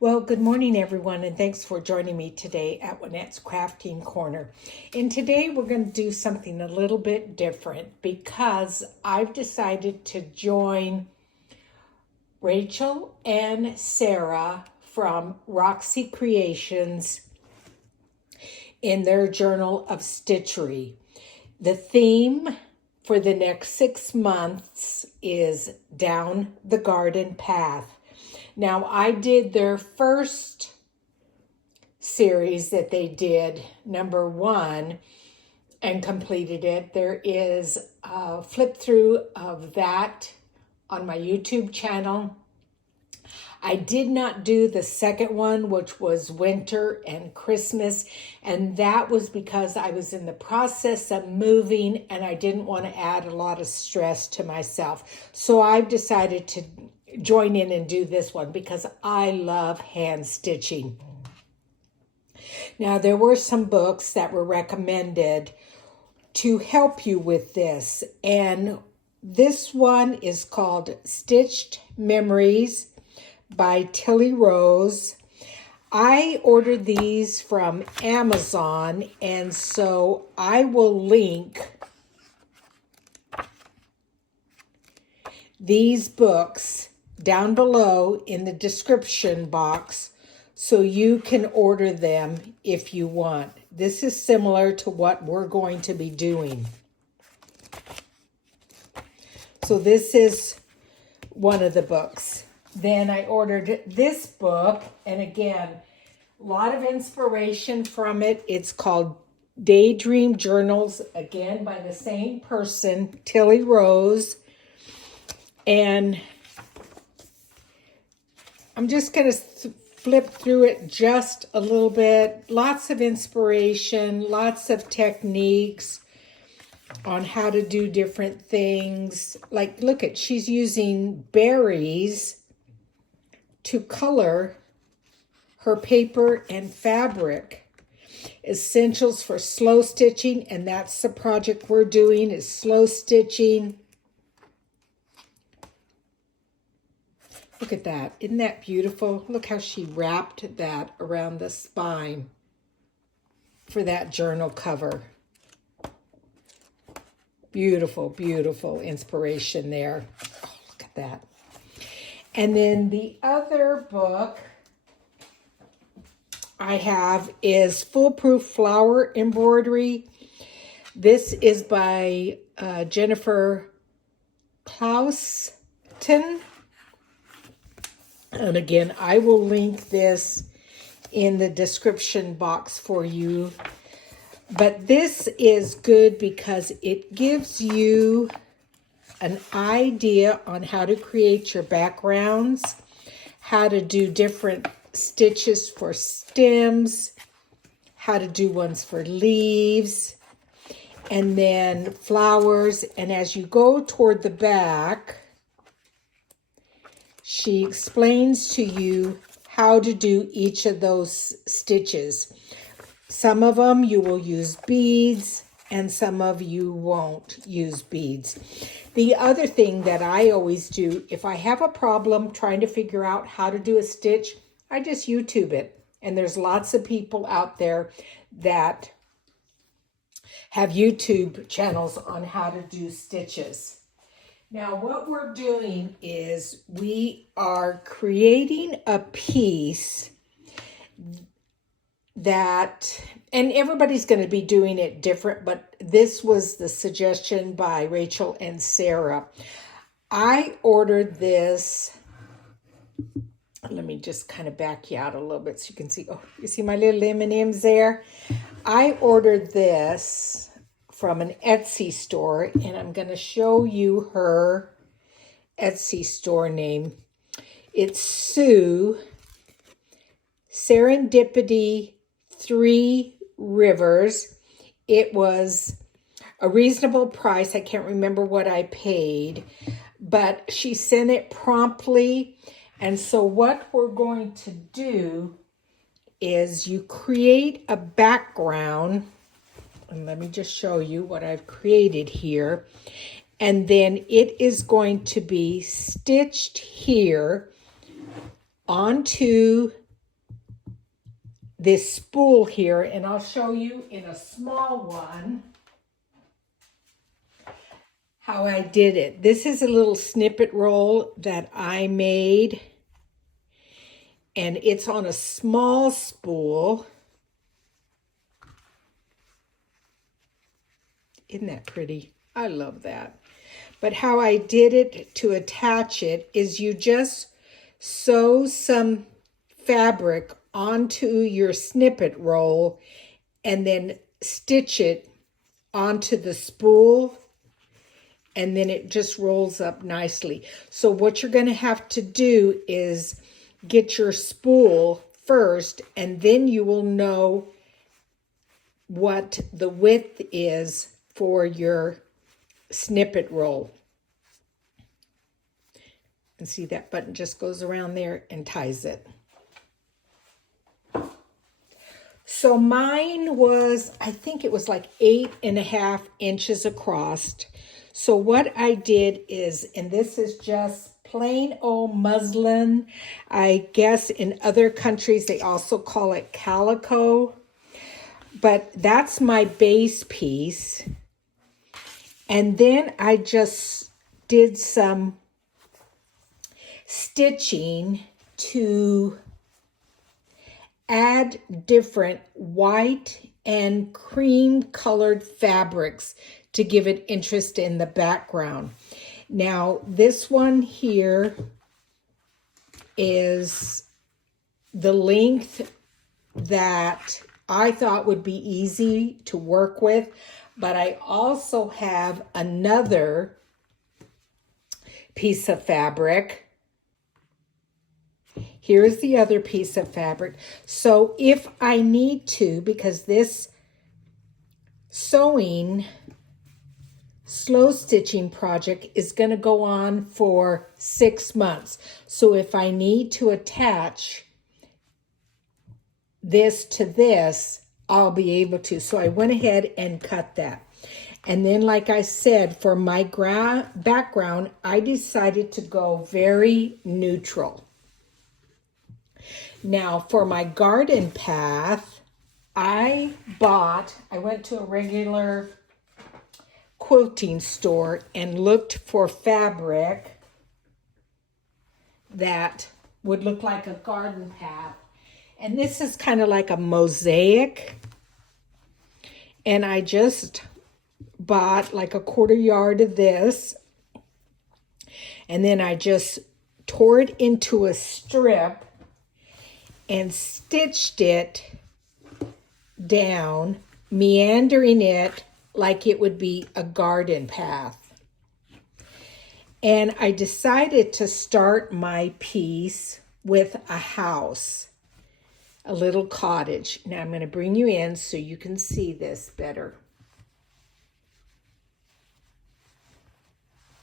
Well, good morning, everyone, and thanks for joining me today at Juanette's Crafting Corner. And today we're going to do something a little bit different because I've decided to join Rachel and Sarah from Roxy Creations in their Journal of Stitchery. The theme for the next 6 months is Down the Garden Path. Now, I did their first series that they did, number 1, and completed it. There is a flip through of that on my YouTube channel. I did not do the second one, which was winter and Christmas, and that was because I was in the process of moving and I didn't want to add a lot of stress to myself. So I've decided to join in and do this one because I love hand stitching. Now, there were some books that were recommended to help you with this, and this one is called Stitched Memories by Tilly Rose. I ordered these from Amazon, and so I will link these books down below in the description box so you can order them if you want. This is similar to what we're going to be doing. So this is one of the books. Then I ordered this book, and again, a lot of inspiration from it. It's called Daydream Journals, again by the same person, Tilly Rose. And I'm just going to flip through it just a little bit. Lots of inspiration, lots of techniques on how to do different things. Like, look at, she's using berries to color her paper and fabric. Essentials for slow stitching, and that's the project we're doing, is slow stitching. Look at that. Isn't that beautiful? Look how she wrapped that around the spine for that journal cover. Beautiful, beautiful inspiration there. Oh, look at that. And then the other book I have is Foolproof Flower Embroidery. This is by Jennifer Clauston. And again, I will link this in the description box for you. But this is good because it gives you an idea on how to create your backgrounds, how to do different stitches for stems, how to do ones for leaves, and then flowers. And as you go toward the back, she explains to you how to do each of those stitches. Some of them you will use beads, and some of you won't use beads. The other thing that I always do, if I have a problem trying to figure out how to do a stitch, I just YouTube it. And there's lots of people out there that have YouTube channels on how to do stitches. Now, what we're doing is we are creating a piece that, and everybody's going to be doing it different, but this was the suggestion by Rachel and Sarah. I ordered this. Let me just kind of back you out a little bit so you can see. Oh, you see my little M&Ms there? I ordered this from an Etsy store, and I'm going to show you her Etsy store name. It's Sue Serendipity 3 Rivers. It was a reasonable price. I can't remember what I paid, but she sent it promptly. And so what we're going to do is you create a background. And let me just show you what I've created here. And then it is going to be stitched here onto this spool here, and I'll show you in a small one how I did it. This is a little snippet roll that I made, and it's on a small spool. Isn't that pretty? I love that. But how I did it to attach it is you just sew some fabric onto your snippet roll and then stitch it onto the spool, and then it just rolls up nicely. So what you're going to have to do is get your spool first, and then you will know what the width is for your snippet roll. And see, that button just goes around there and ties it. So mine was, I think it was like 8.5 inches across. So what I did is, and this is just plain old muslin. I guess in other countries they also call it calico. But that's my base piece. And then I just did some stitching to add different white and cream colored fabrics to give it interest in the background. Now, this one here is the length that I thought would be easy to work with, but I also have another piece of fabric. Here's the other piece of fabric. So if I need to, because this sewing slow stitching project is going to go on for 6 months. So if I need to attach this to this, I'll be able to. So I went ahead and cut that. And then, like I said, for my background, I decided to go very neutral. Now, for my garden path, I went to a regular quilting store and looked for fabric that would look like a garden path. And this is kind of like a mosaic. And I just bought like a 1/4 yard of this. And then I just tore it into a strip and stitched it down, meandering it like it would be a garden path. And I decided to start my piece with a house, a little cottage. Now I'm going to bring you in so you can see this better.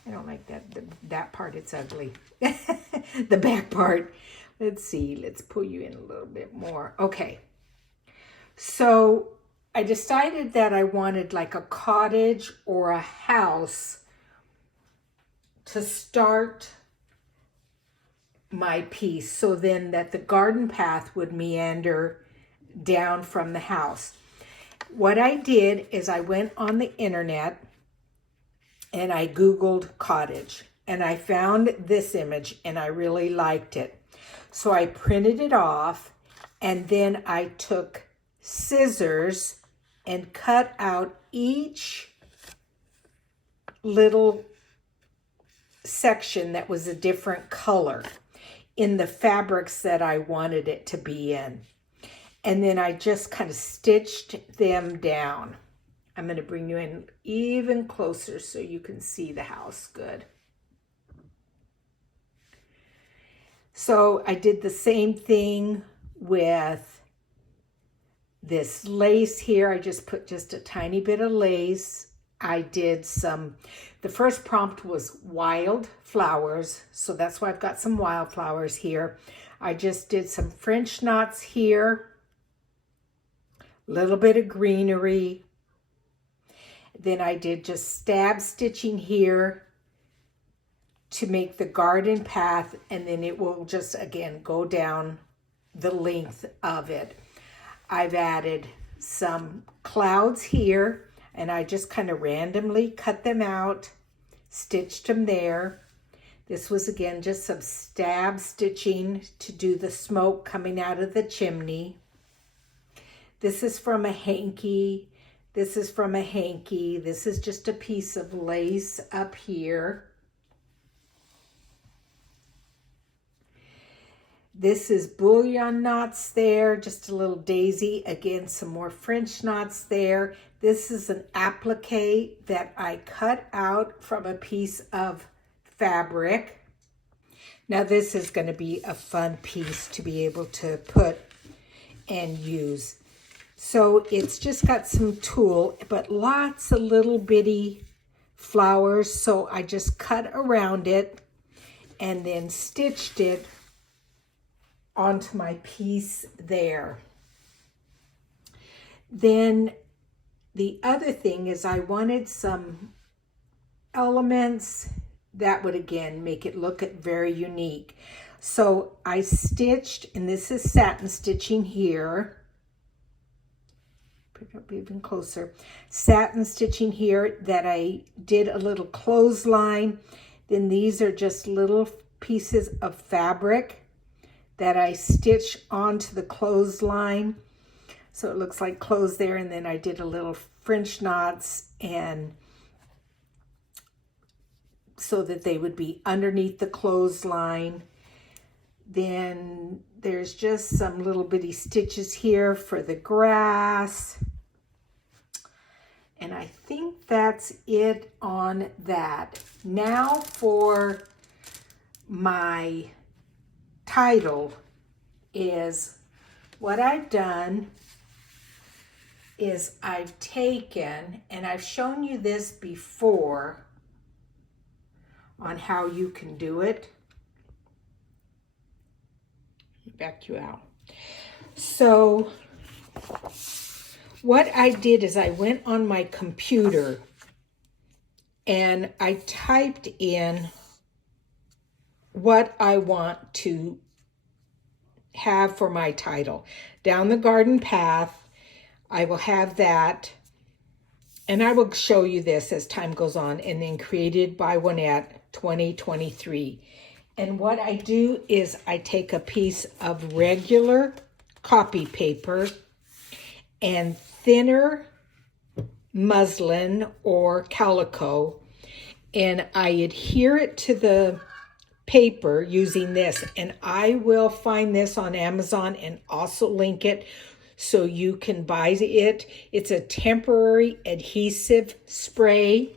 I don't like that part, it's ugly. The back part. Let's see, let's pull you in a little bit more. Okay. So I decided that I wanted like a cottage or a house to start my piece, so then that the garden path would meander down from the house. What I did is I went on the internet and I Googled cottage, and I found this image and I really liked it. So I printed it off, and then I took scissors and cut out each little section that was a different color in the fabrics that I wanted it to be in. And then I just kind of stitched them down. I'm going to bring you in even closer so you can see the house good. So I did the same thing with this lace here. I just put just a tiny bit of lace. I did the first prompt was wild flowers, so that's why I've got some wildflowers here. I just did some French knots here, a little bit of greenery. Then I did just stab stitching here, to make the garden path, and then it will just again go down the length of it. I've added some clouds here, and I just kind of randomly cut them out, stitched them there. This was again just some stab stitching to do the smoke coming out of the chimney. This is from a hanky. This is from a hanky. This is just a piece of lace up here. This is bullion knots there, just a little daisy. Again, some more French knots there. This is an applique that I cut out from a piece of fabric. Now this is going to be a fun piece to be able to put and use. So it's just got some tulle, but lots of little bitty flowers. So I just cut around it and then stitched it onto my piece there. Then the other thing is I wanted some elements that would again make it look very unique. So I stitched, and this is satin stitching here. Put it up even closer. Satin stitching here that I did a little clothesline. Then these are just little pieces of fabric that I stitch onto the clothesline. So it looks like clothes there, and then I did a little French knots and so that they would be underneath the clothesline. Then there's just some little bitty stitches here for the grass. And I think that's it on that. Now for my title is what I've done is I've taken, and I've shown you this before on how you can do it. Back you out. So what I did is I went on my computer and I typed in what I want to have for my title. Down the garden path, I will have that, and I will show you this as time goes on, and then created by Juanette 2023. And what I do is I take a piece of regular copy paper and thinner muslin or calico, and I adhere it to the paper using this, and I will find this on Amazon and also link it so you can buy it. It's a temporary adhesive spray.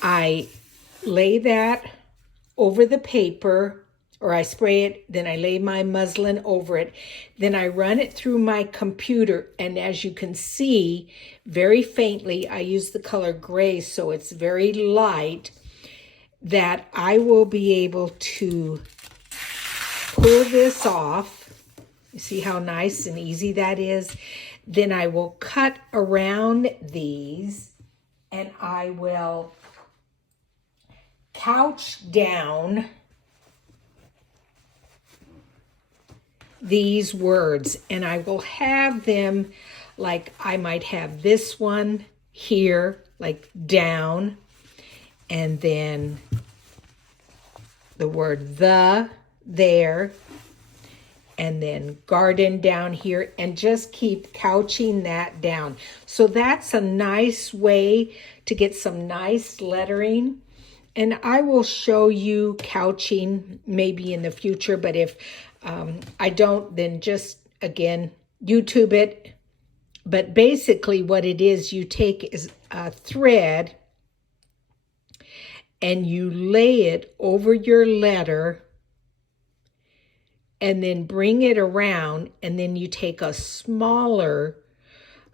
I lay that over the paper, or I spray it, then I lay my muslin over it. Then I run it through my computer, and as you can see, very faintly, I use the color gray, so it's very light, that I will be able to pull this off. You see how nice and easy that is? Then I will cut around these, and I will couch down these words, and I will have them like I might have this one here, like down, and then the word the there, and then garden down here, and just keep couching that down. So that's a nice way to get some nice lettering. And I will show you couching maybe in the future, but if I don't, then just, again, YouTube it. But basically what it is, you take is a thread and you lay it over your letter and then bring it around, and then you take a smaller,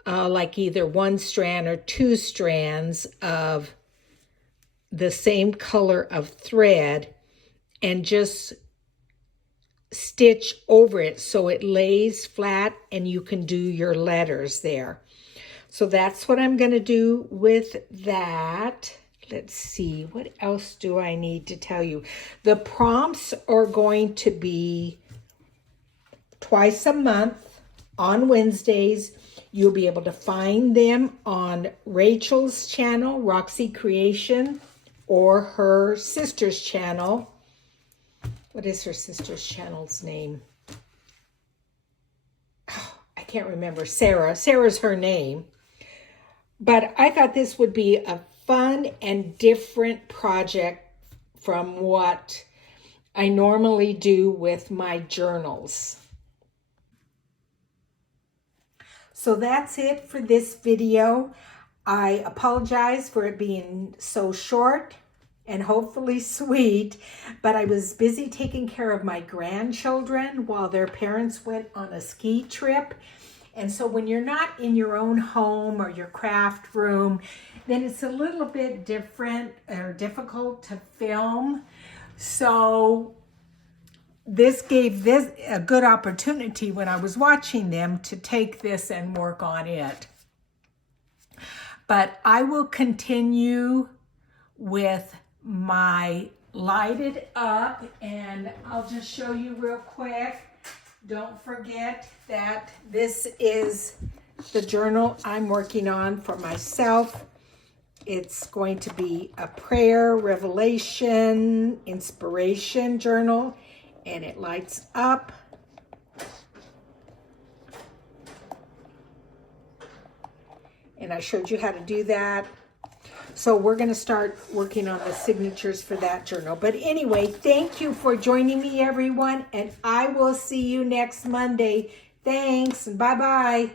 like either one strand or two strands of the same color of thread, and just stitch over it so it lays flat and you can do your letters there. So that's what I'm going to do with that. let's see, what else do I need to tell you? The prompts are going to be twice a month on Wednesdays. You'll be able to find them on Rachel's channel, Roxy Creation, or her sister's channel. What is her sister's channel's name? Oh, I can't remember. Sarah. Sarah's her name. But I thought this would be a fun and different project from what I normally do with my journals. So that's it for this video. I apologize for it being so short and hopefully sweet, but I was busy taking care of my grandchildren while their parents went on a ski trip. And so when you're not in your own home or your craft room, then it's a little bit different or difficult to film. So this gave this a good opportunity when I was watching them to take this and work on it. But I will continue with my lighted up, and I'll just show you real quick. Don't forget that this is the journal I'm working on for myself. It's going to be a prayer, revelation, inspiration journal, and it lights up. And I showed you how to do that. So we're going to start working on the signatures for that journal. But anyway, thank you for joining me, everyone, and I will see you next Monday. Thanks, and bye-bye.